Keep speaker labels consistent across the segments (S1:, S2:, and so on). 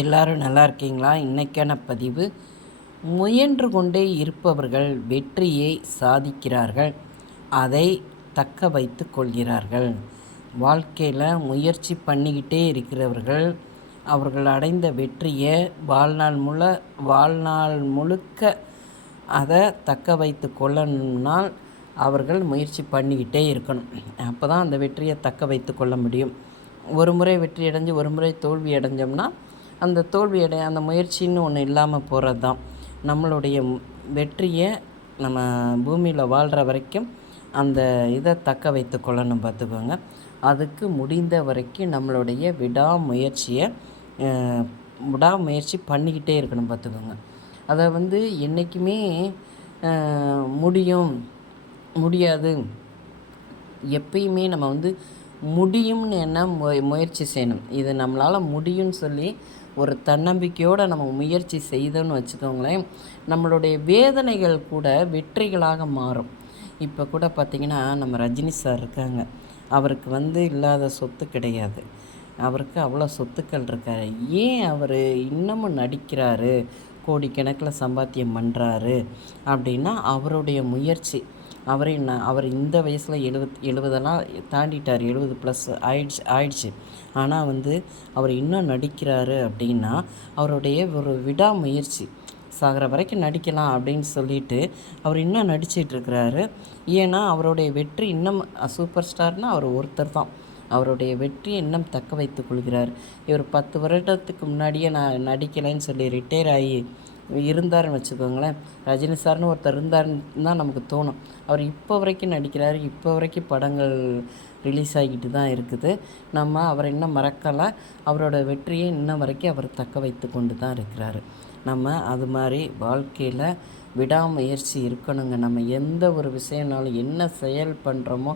S1: எல்லாரும் நல்லா இருக்கீங்களா? இன்றைக்கான பதிவு முயன்று கொண்டே இருப்பவர்கள் வெற்றியை சாதிக்கிறார்கள் அதை தக்க வைத்து கொள்கிறார்கள். வாழ்க்கையில் முயற்சி பண்ணிக்கிட்டே இருக்கிறவர்கள் அவர்கள் அடைந்த வெற்றியை வாழ்நாள் முழு வாழ்நாள் முழுக்க அதை தக்க வைத்து கொள்ளணும்னால் அவர்கள் முயற்சி பண்ணிக்கிட்டே இருக்கணும். அப்போ தான் அந்த வெற்றியை தக்க வைத்து கொள்ள முடியும். ஒரு முறை வெற்றி அடைஞ்சு ஒரு முறை தோல்வி அடைஞ்சோம்னா அந்த தோல்வியடைய அந்த முயற்சின்னு ஒன்று இல்லாமல் போகிறது தான் நம்மளுடைய வெற்றியை நம்ம பூமியில் வாழ்கிற வரைக்கும் அந்த இதை தக்க வைத்து கொள்ளணும் பார்த்துக்கோங்க. அதுக்கு முடிந்த வரைக்கும் நம்மளுடைய விடாமுயற்சியை விடாமுயற்சி பண்ணிக்கிட்டே இருக்கணும் பார்த்துக்கோங்க. அதை வந்து என்றைக்குமே முடியும் முடியாது. எப்பயுமே நம்ம வந்து முடியும்னு என்ன முயற்சி செய்யணும். இது நம்மளால் முடியும்னு சொல்லி ஒரு தன்னம்பிக்கையோடு நம்ம முயற்சி செய்தோன்னு வச்சுக்கோங்களேன் நம்மளுடைய வேதனைகள் கூட வெற்றிகளாக மாறும். இப்போ கூட பார்த்திங்கன்னா நம்ம ரஜினி சார் இருக்காங்க. அவருக்கு வந்து இல்லாத சொத்து கிடையாது. அவருக்கு அவ்வளோ சொத்துக்கள் இருக்காரு. ஏன் அவர் இன்னமும் நடிக்கிறாரு? கோடிக்கணக்கில் சம்பாத்தியம் பண்ணுறாரு அப்படின்னா அவருடைய முயற்சி. அவரை நான் அவர் இந்த வயசில் எழுபத் எழுபதெல்லாம் தாண்டிட்டார். எழுபது ப்ளஸ் ஆயிடுச்சு ஆயிடுச்சு. ஆனால் வந்து அவர் இன்னும் நடிக்கிறாரு அப்படின்னா அவருடைய ஒரு விடாமுயற்சி சாகிற வரைக்கும் நடிக்கலாம் அப்படின்னு சொல்லிட்டு அவர் இன்னும் நடிச்சிட்ருக்கிறாரு ஏன்னா அவருடைய வெற்றி இன்னும் சூப்பர் ஸ்டார்னால் அவர் ஒருத்தர் தான். அவருடைய வெற்றியை இன்னும் தக்க வைத்துக் கொள்கிறார். இவர் பத்து வருடத்துக்கு முன்னாடியே நான் நடிக்கலைன்னு சொல்லி ரிட்டையர் ஆகி இருந்தாருன்னு வச்சுக்கோங்களேன். ரஜினி சார்னு ஒருத்தர் இருந்தாருன்னு தான் நமக்கு தோணும். அவர் இப்போ வரைக்கும் நடிக்கிறாரு இப்போ வரைக்கும் படங்கள் ரிலீஸ் ஆகிட்டு தான் இருக்குது. நம்ம அவரை இன்னும் மறக்கலை. அவரோட வெற்றியை இன்ன வரைக்கும் அவர் தக்க வைத்து கொண்டு தான் இருக்கிறாரு. நம்ம அது மாதிரி வாழ்க்கையில் விடாமுயற்சி இருக்கணுங்க. நம்ம எந்த ஒரு விஷயம்னாலும் என்ன செயல் பண்ணுறோமோ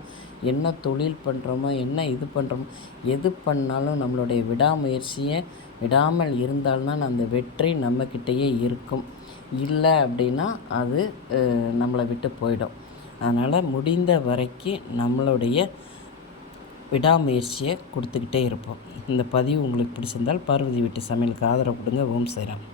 S1: என்ன தொழில் பண்ணுறோமோ என்ன இது பண்ணுறோமோ எது பண்ணாலும் நம்மளுடைய விடாமுயற்சியை விடாமல் இருந்தால்தான் அந்த வெற்றி நம்மக்கிட்டேயே இருக்கும். இல்லை அப்படின்னா அது நம்மளை விட்டு போயிடும். அதனால் முடிந்த வரைக்கும் நம்மளுடைய விடாமுயற்சியை கொடுத்துக்கிட்டே இருப்போம். இந்த பதிவு உங்களுக்கு பிடிச்சிருந்தால் பார்வதி வீட்டு சமையலுக்கு ஆதரவு கொடுங்க. ஓம் சைராம்